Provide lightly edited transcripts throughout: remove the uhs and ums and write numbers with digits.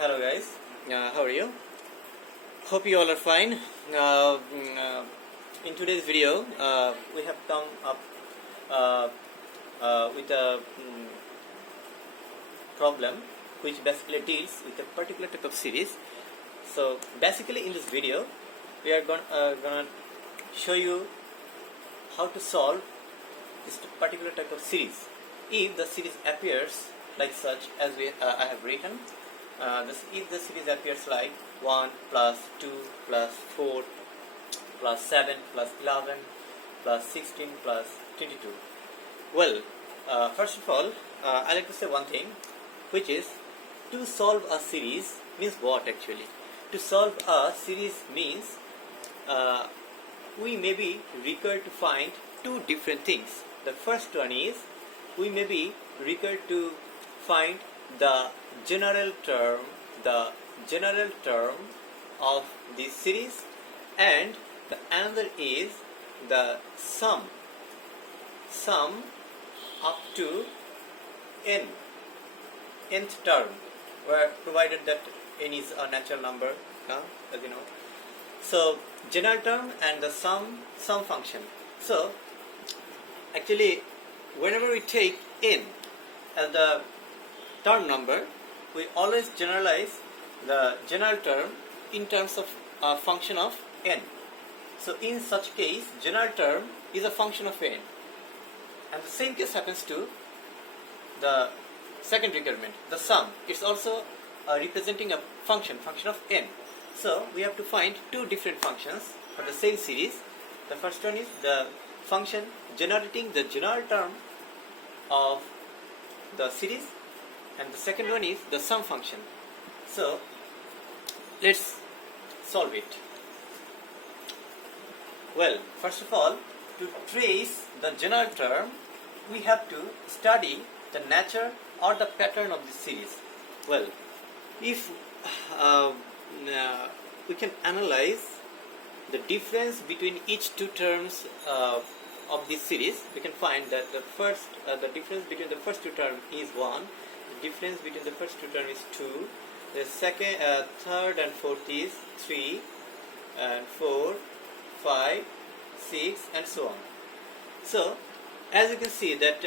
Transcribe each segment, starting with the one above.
Hello guys, how are you? Hope you all are fine. In today's video, we have come up uh, with a problem which basically deals with a particular type of series. So basically in this video, we are gonna show you how to solve this particular type of series. If the series appears like such as I have written, if the series appears like 1 plus 2 plus 4 plus 7 plus 11 plus 16 plus 22. Well, first of all, I like to say one thing, which is to solve a series means what actually? To solve a series means we may be required to find two different things. The first one is we may be required to find the general term of this series, and the another is the sum up to nth term, where provided that n is a natural number, as you know. So general term and the sum function. So actually, whenever we take n as the term number, we always generalize the general term in terms of a function of n. So in such case, general term is a function of n, and the same case happens to the second requirement, the sum. It's also representing a function of n. So we have to find two different functions for the same series. The first one is the function generating the general term of the series, and the second one is the sum function. So let's solve it. Well, first of all, to trace the general term, we have to study the nature or the pattern of this series. Well, if we can analyze the difference between each two terms of this series, we can find that the difference between the first two terms is 1, the difference between the first two terms is 2, the third and fourth is 3, and 4, 5, 6, and so on. So as you can see that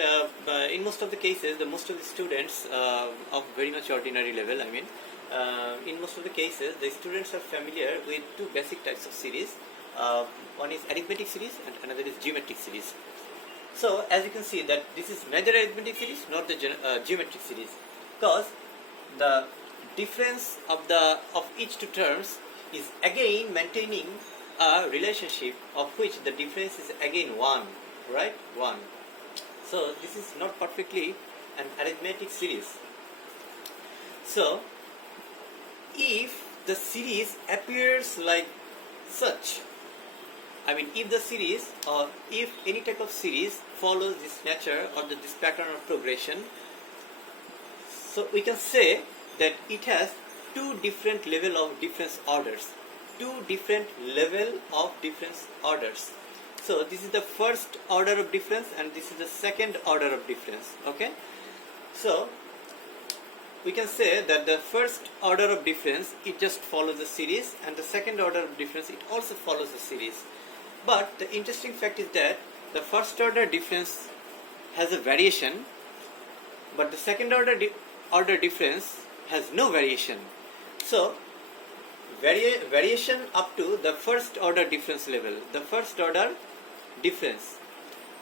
in most of the cases, most of the students of very much ordinary level, in most of the cases, the students are familiar with two basic types of series. One is arithmetic series and another is geometric series. So as you can see that this is neither arithmetic series nor the geometric series, because the difference of each two terms is again maintaining a relationship of which the difference is again 1, right? 1. So this is not perfectly an arithmetic series. So if the series appears like such, if the series or if any type of series follows this nature or this pattern of progression, so we can say that it has two different level of difference orders. So this is the first order of difference and this is the second order of difference. Okay, so we can say that the first order of difference, it just follows the series, and the second order of difference, it also follows the series. But the interesting fact is that the first order difference has a variation, but the second order difference has no variation. So variation up to the first order difference level, the first order difference,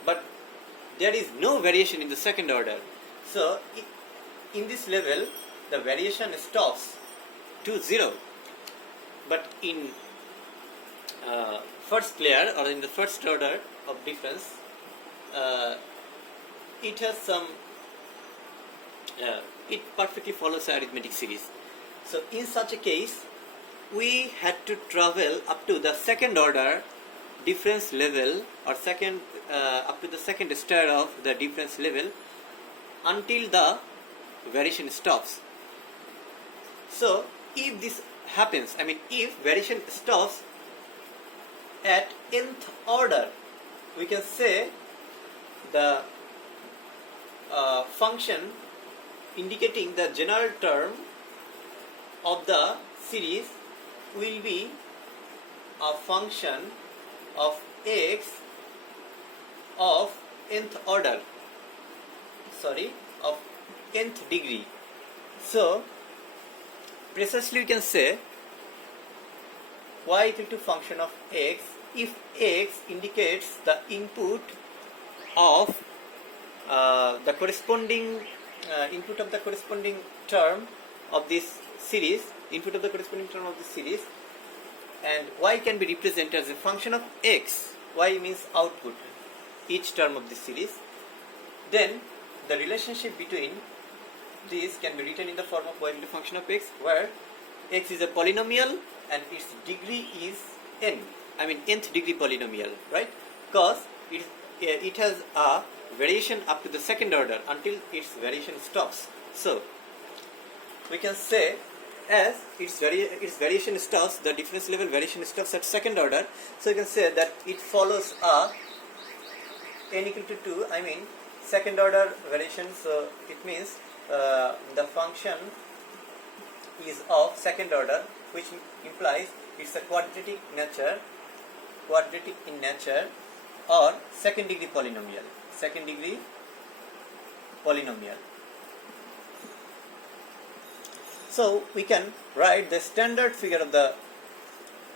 but there is no variation in the second order. So in this level, the variation stops to 0. But in first layer or in the first order of difference, it has some, it perfectly follows the arithmetic series. So in such a case, we had to travel up to the second order difference level, or up to the second stair of the difference level, until the variation stops. So if this happens, if variation stops at nth order, we can say the function indicating the general term of the series will be a function of x of nth order, of nth degree. So precisely we can say y equal to function of x if x indicates the input of the corresponding term of this series, and y can be represented as a function of x. Y means output, each term of this series. Then the relationship between these can be written in the form of y equal to function of x, where x is a polynomial and its degree is n. I mean nth degree polynomial, right? Because it has a variation up to the second order until its variation stops. So we can say as its variation stops, the difference level variation stops at second order. So you can say that it follows a n equal to 2. I mean second order variation. So it means the function is of second order, which implies it's a quadratic in nature, or second degree polynomial. So we can write the standard figure of the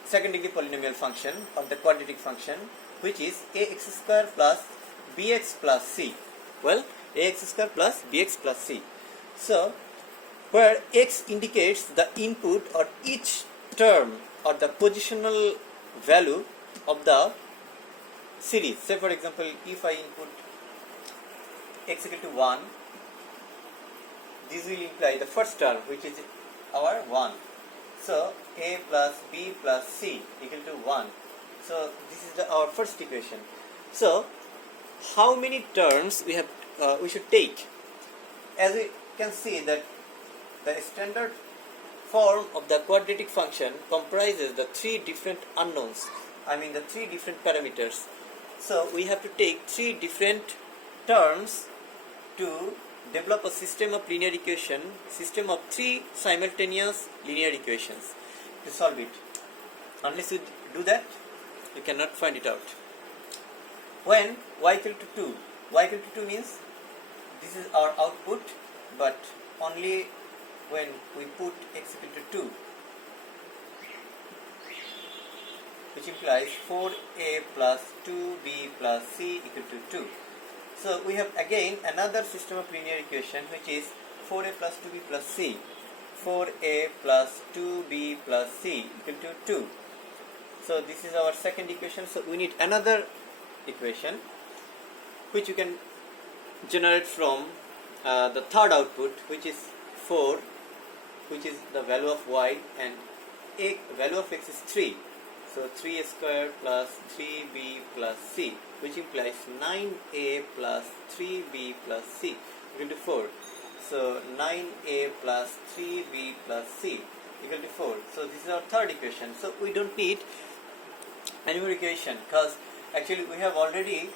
second degree polynomial function of the quadratic function, which is ax square plus bx plus c. Well, ax square plus bx plus c. So where x indicates the input or each term or the positional value of the series. Say for example, if I input x equal to 1, this will imply the first term, which is our 1. So a plus b plus c equal to 1. So this is our first equation. So how many terms we should take? As we can see that the standard form of the quadratic function comprises the three different unknowns. I mean the three different parameters. So we have to take three different terms to develop a system of three simultaneous linear equations to solve it. Unless you do that, you cannot find it out. When y equal to 2, means this is our output, but only when we put x equal to 2, which implies 4a plus 2b plus c equal to 2. So we have again another system of linear equation, which is 4a plus 2b plus c. 4a plus 2b plus c equal to 2. So this is our second equation. So we need another equation which you can generate from the third output, which is 4, which is the value of y, and a value of x is 3. So 3a square plus 3b plus c, which implies 9a plus 3b plus c equal to 4. So 9a plus 3b plus c equal to 4. So this is our third equation. So we don't need any more equation, because actually we have already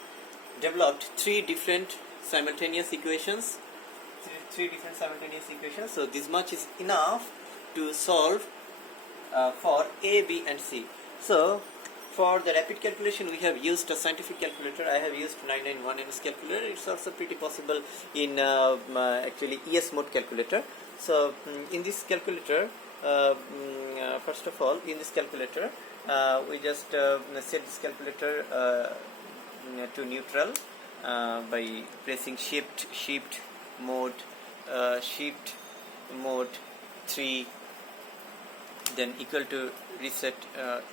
developed three different simultaneous equations. So this much is enough to solve for A, B and C. So for the rapid calculation we have used a scientific calculator. I have used 991 MS calculator. It's also pretty possible in actually ES mode calculator. So in this calculator, first of all, in this calculator we just set this calculator to neutral by pressing shift mode 3, then equal to reset,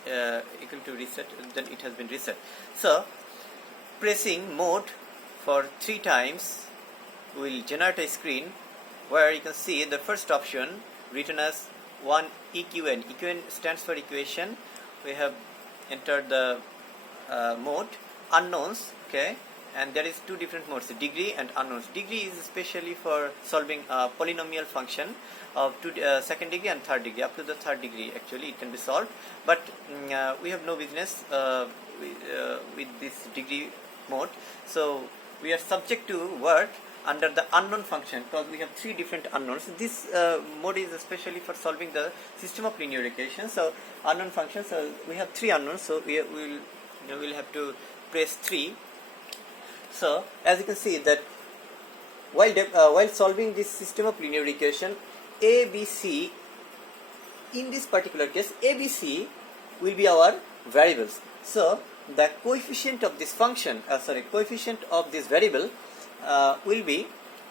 then it has been reset. So pressing mode for 3 times will generate a screen where you can see the first option written as 1 EQN. EQN stands for equation. We have entered the mode unknowns, okay, and there is 2 different modes, degree and unknowns. Degree is especially for solving a polynomial function of second degree and third degree. Up to the third degree actually it can be solved, but we have no business with this degree mode. So we are subject to work under the unknown function, because we have three different unknowns. This mode is especially for solving the system of linear equations. So unknown functions, so we have three unknowns, so we'll have to press 3. So as you can see that while solving this system of linear equation, ABC, in this particular case ABC will be our variables. So the coefficient of this function, coefficient of this variable will be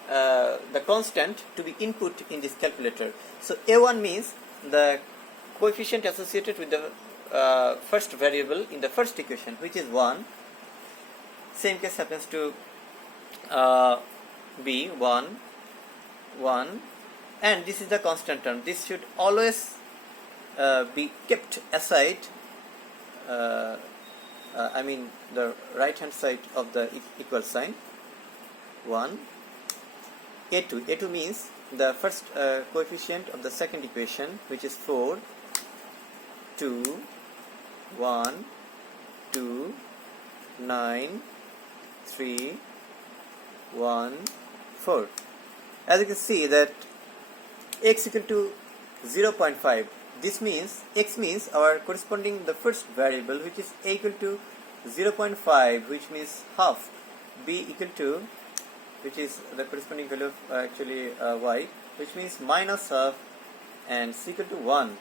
the constant to be input in this calculator. So A1 means the coefficient associated with the first variable in the first equation, which is 1. Same case happens to B, 1, 1, and this is the constant term. This should always be kept aside, I mean the right hand side of the equal sign. 1. A2 means the first coefficient of the second equation, which is 4, 2, 1, 2, 9, 3, 1, 4. As you can see that x equal to 0.5. This means x means our corresponding the first variable, which is a equal to 0.5, which means half. B equal to, which is the corresponding value of y, which means minus half, and c equal to 1.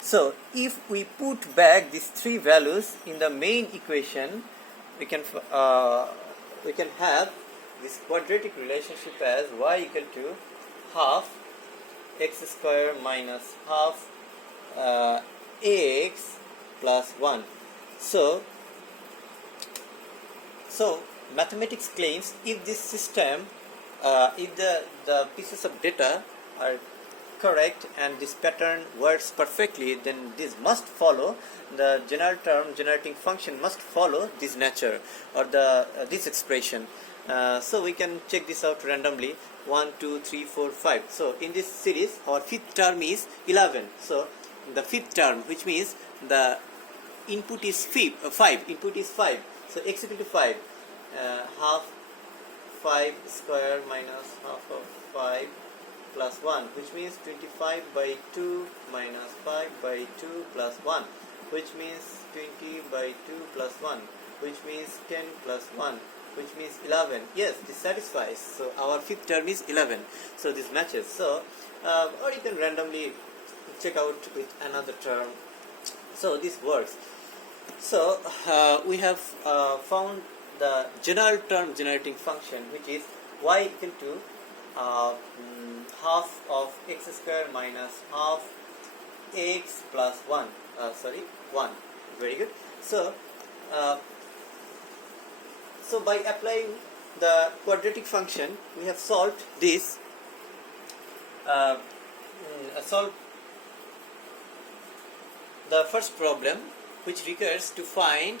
So if we put back these three values in the main equation, we can have this quadratic relationship as y equal to half x square minus half ax plus 1. So mathematics claims if this system, if the pieces of data are correct and this pattern works perfectly, then this must follow, the general term generating function must follow this nature or this expression. So we can check this out randomly. 1, 2, 3, 4, 5. So in this series our fifth term is 11. So the fifth term, which means the input is 5. Input is 5. So x equal to 5. Half 5 square minus half of 5 plus 1, which means 25 by 2 minus 5 by 2 plus 1, which means 20 by 2 plus 1, which means 10 plus 1, which means 11. Yes, this satisfies. So our fifth term is 11. So this matches. So or you can randomly check out with another term. So this works. So we have found the general term generating function, which is y equal to half of x square minus half x plus 1. 1. Very good. So by applying the quadratic function, we have solved this. Solve the first problem, which requires to find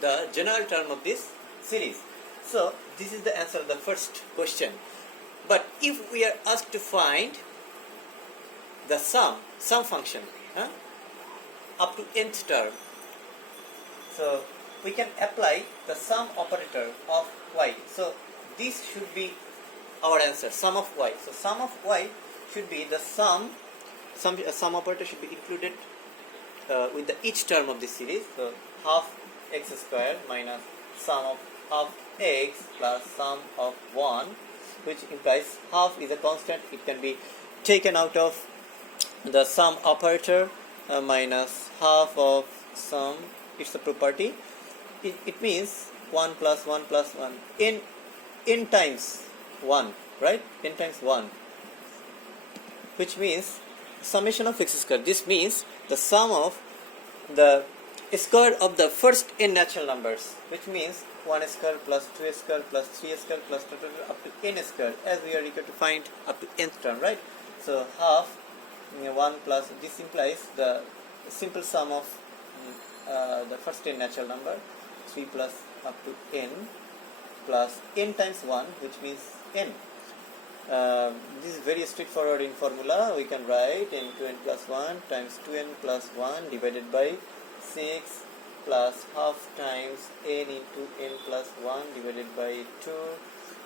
the general term of this series. So this is the answer of the first question. But if we are asked to find the sum function up to nth term, so we can apply the sum operator of y. So this should be our answer, sum of y. So sum of y should be the sum operator should be included with the each term of this series. So half x square minus sum of half x plus sum of 1, which implies half is a constant. It can be taken out of the sum operator minus half of sum. It's a property. It means 1 plus 1 plus 1 n times 1, right? N times 1, which means summation of x square. This means the sum of the square of the first n natural numbers, which means 1 square plus 2 square plus 3 square plus up to n square, as we are eager to find up to nth term, right? So half 1 plus, this implies the simple sum of the first n natural number, 3 plus up to n plus n times 1, which means n. This is very straightforward in formula. We can write n to n plus 1 times 2n plus 1 divided by 6 plus half times n into n plus 1 divided by 2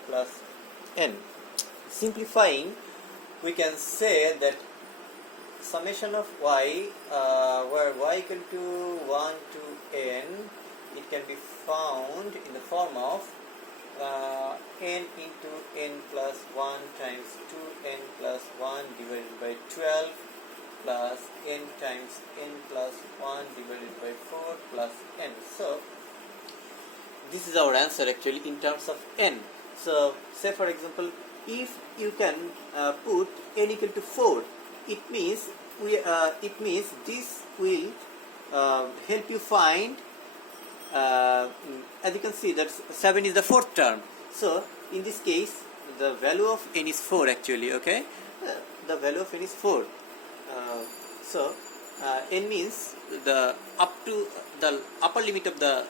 plus n. Simplifying, we can say that summation of y, where y equal to 1 to n, it can be found in the form of n into n plus 1 times 2n plus 1 divided by 12 plus n times n plus 1 divided by 4 plus n. So this is our answer actually in terms of n. So say for example, if you can put n equal to 4, it means this will help you find, as you can see, that 7 is the fourth term. So in this case the value of n is 4 actually, okay. The value of n is 4. So n means the up to the upper limit of the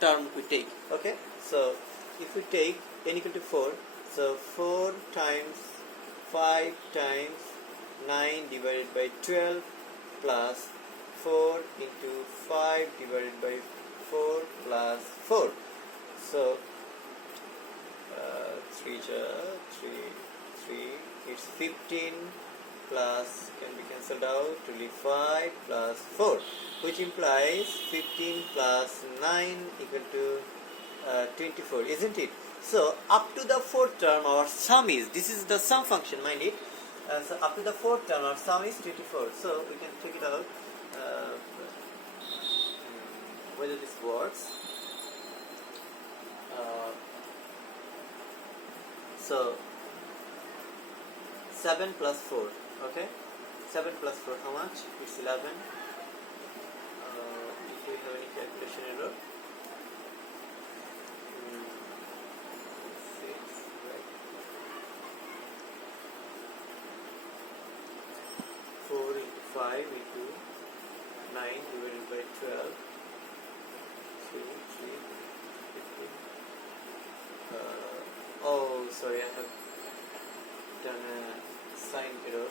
term we take, okay. So if we take n equal to 4, so 4 times 5 times 9 divided by 12 plus 4 into 5 divided by 4 plus 4. So 3 it's 15 plus can be cancelled out to leave 5 plus 4, which implies 15 plus 9 equal to 24, isn't it? So up to the fourth term our sum is, this is the sum function, mind it. So up to the fourth term our sum is 24. So we can check it out whether this works. So 7 plus 4, okay. 7 plus 4, how much? It's 11. If we have any calculation error, 6, right. 4 into 5 into 9 divided by 12. 2, 3, 15. Oh, sorry, I have done a sign error.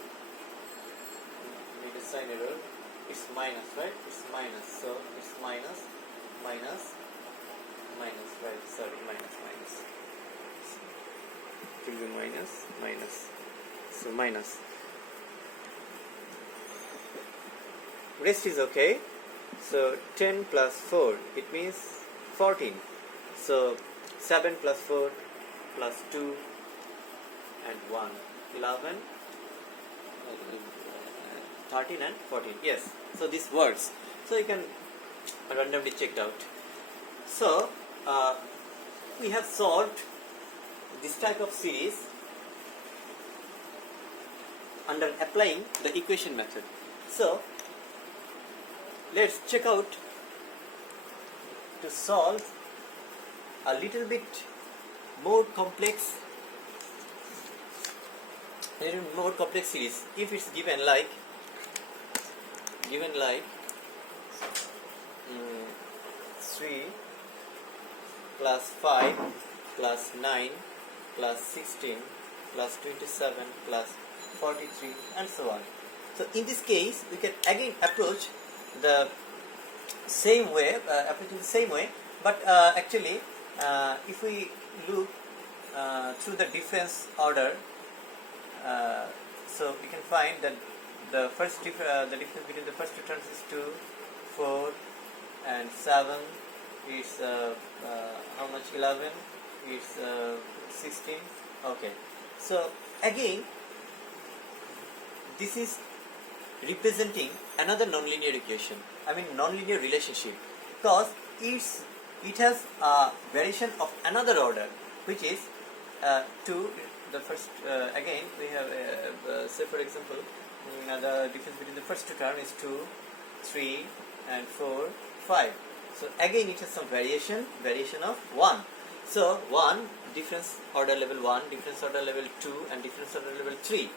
Made a sign error. It's minus, right? It's minus. So it's minus, right? Sorry, minus. It will be minus. So minus. Rest is okay. So 10 plus 4, it means 14. So 7 plus 4 plus 2 and 1, 11, 13 and 14. Yes, so this works. So you can randomly check it out. So we have solved this type of series under applying the equation method. So let's check out to solve a little bit more complex series. If it's given like 3 plus 5 plus 9 plus 16 plus 27 plus 43 and so on. So in this case we can again approach the same way, but actually if we look through the difference order, so we can find that the difference between the first two terms is 2, 4 and 7 is how much? 11 is 16. Okay, so again this is representing another nonlinear equation, nonlinear relationship, because it has a variation of another order, which is 2. The first again we have say for example the difference between the first two terms is 2, 3 and 4, 5. So again it has some variation of 1. So 1 difference order level 1, difference order level 2 and difference order level 3.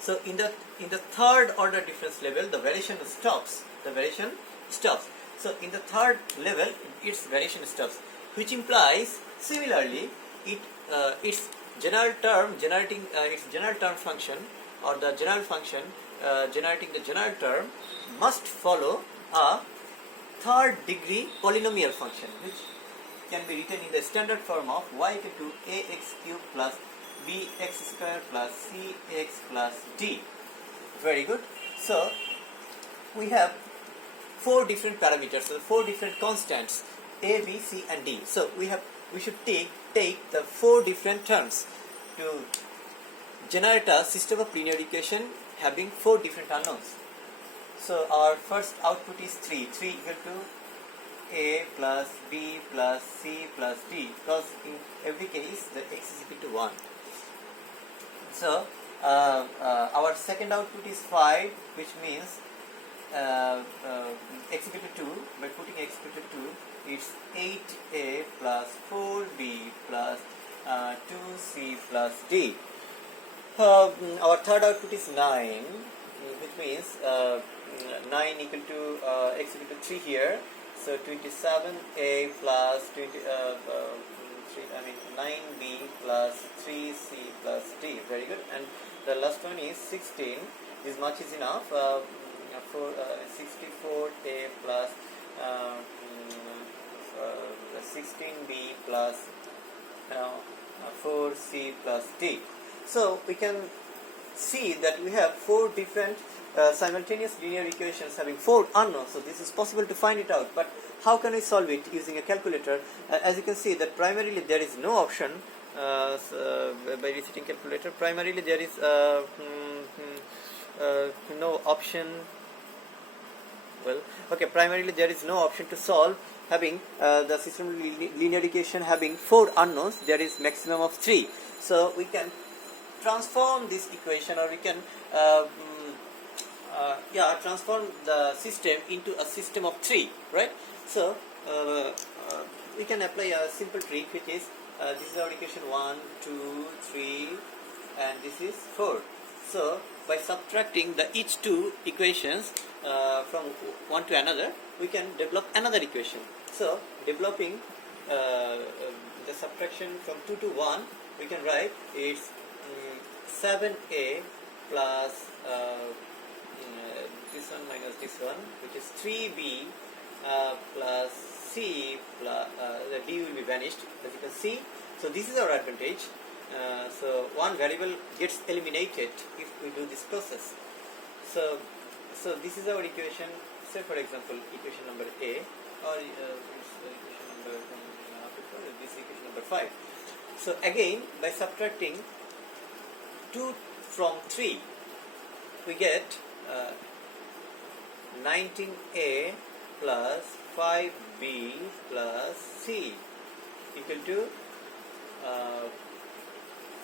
So in the third order difference level the variation stops. So in the third level its variation stops, which implies similarly its general term generating its general term function, or the general function generating the general term, must follow a third degree polynomial function, which can be written in the standard form of y equal to ax cube plus bx square plus cx plus d. Very good. So we have four different parameters, so four different constants a, b, c and d. So we should take the four different terms to generate a system of linear equation having four different unknowns. So our first output is 3 equal to a plus b plus c plus d, because in every case the x is equal to 1. So our second output is 5, which means x equal to 2. By putting x equal to 2, it's 8a plus 4b plus 2c plus d. Our third output is 9, which means 9 equal to x equal to 3 here. So 27a plus 9b plus 3c plus d. Very good. And the last one is 16. This much is enough. 64a plus 16b plus 4c plus d. So we can see that we have four different simultaneous linear equations having four unknowns. So this is possible to find it out, but how can we solve it using a calculator? As you can see that primarily there is no option by resetting calculator. Primarily there is no option. Well, okay, primarily there is no option to solve having the system linear equation having four unknowns. There is maximum of 3. So we can transform this equation, or we can transform the system into a system of 3, right? So we can apply a simple trick, which is this is our equation 1, 2, 3 and this is 4. So by subtracting the each two equations from one to another, we can develop another equation. So developing the subtraction from 2 to 1, we can write it's 7a plus this one minus this one, which is 3b plus c plus the d will be vanished, as you can see. So this is our advantage. So one variable gets eliminated if we do this process. So this is our equation. Say for example equation number a, or equation number this equation number 5. So again, by subtracting 2 from 3, we get 19a plus 5b plus c equal to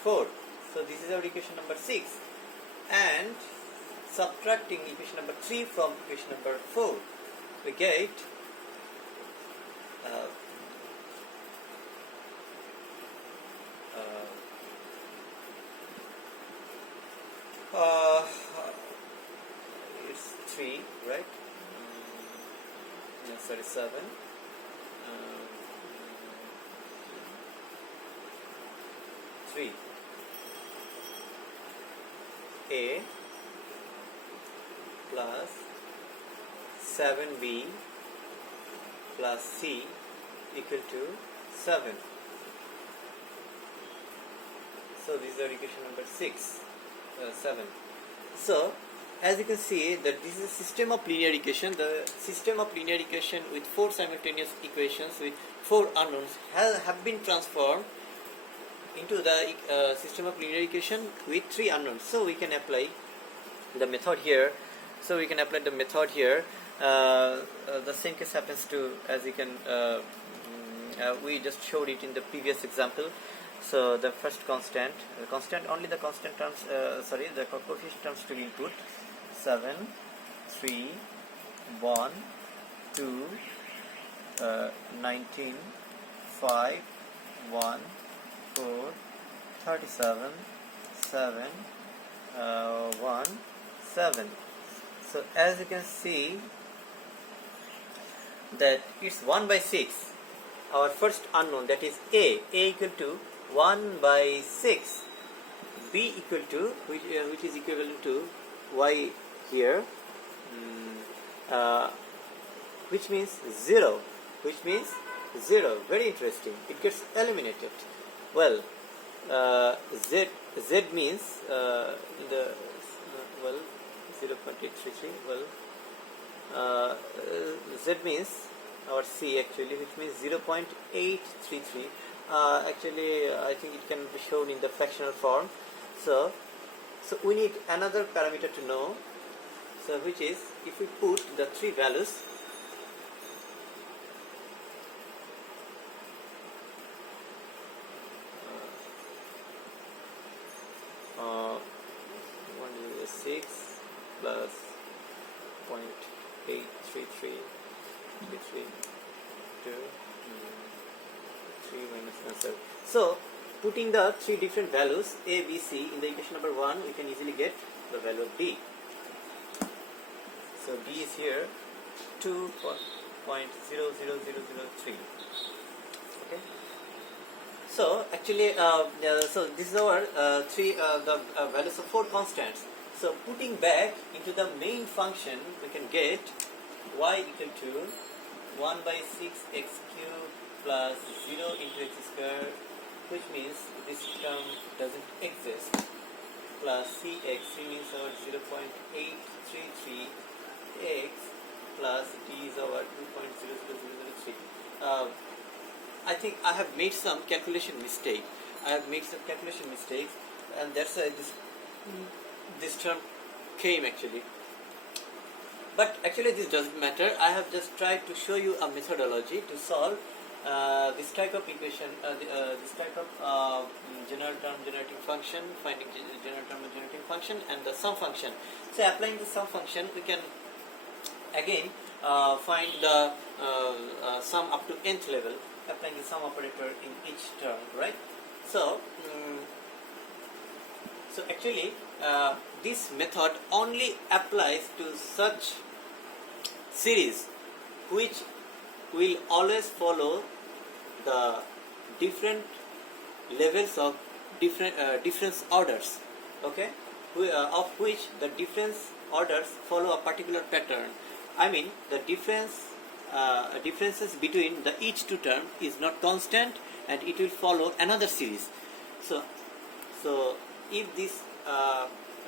4. So this is our equation number 6. And subtracting equation number 3 from equation number 4, we get it's 3, right? No, sorry, 7. 3. A plus 7b plus c equal to 7. So this is our equation number 7. So as you can see that this is a system of linear equation. The system of linear equation with four simultaneous equations with four unknowns have been transformed into the system of linear equation with 3 unknowns. So we can apply the method here. The same case happens to, as you can we just showed it in the previous example. So the first constant, the coefficient terms to input 7, 3, 1, 2, 19, 5, 1, 4, 37, 7, 1, 7. So as you can see that it's 1 by 6. Our first unknown, that is a equal to 1 by 6, b equal to which is equivalent to y here, which means 0, which means 0. Very interesting. It gets eliminated. Well, z means the well 0.833. Well, z means or c actually, which means 0.833. Actually, I think it can be shown in the fractional form. So we need another parameter to know. So which is, if we put the three values, one is 6 plus 0.833, 2, 3 minus 1. So putting the three different values a, b, c in the equation number 1, we can easily get the value of d. So d is here 2.00003. Okay. So actually, so this is our the values of four constants. So putting back into the main function, we can get y equal to 1 by 6 x cubed plus 0 into x squared, which means this term doesn't exist, plus cx, c means our 0.833 x plus d is our 2.00003. I think I have made some calculation mistake. And that's why this term came actually. But actually this doesn't matter. I have just tried to show you a methodology to solve this type of equation, this type of general term generating function, finding general term generating function, and the sum function. So applying the sum function, we can again find the sum up to nth level, applying the sum operator in each term, right? So so actually this method only applies to such series which will always follow the different levels of difference orders, okay, of which the difference orders follow a particular pattern. I mean, the differences between the each two terms is not constant, and it will follow another series. So if this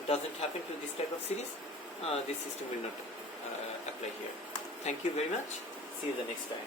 doesn't happen to this type of series, this system will not apply here. Thank you very much. See you the next time.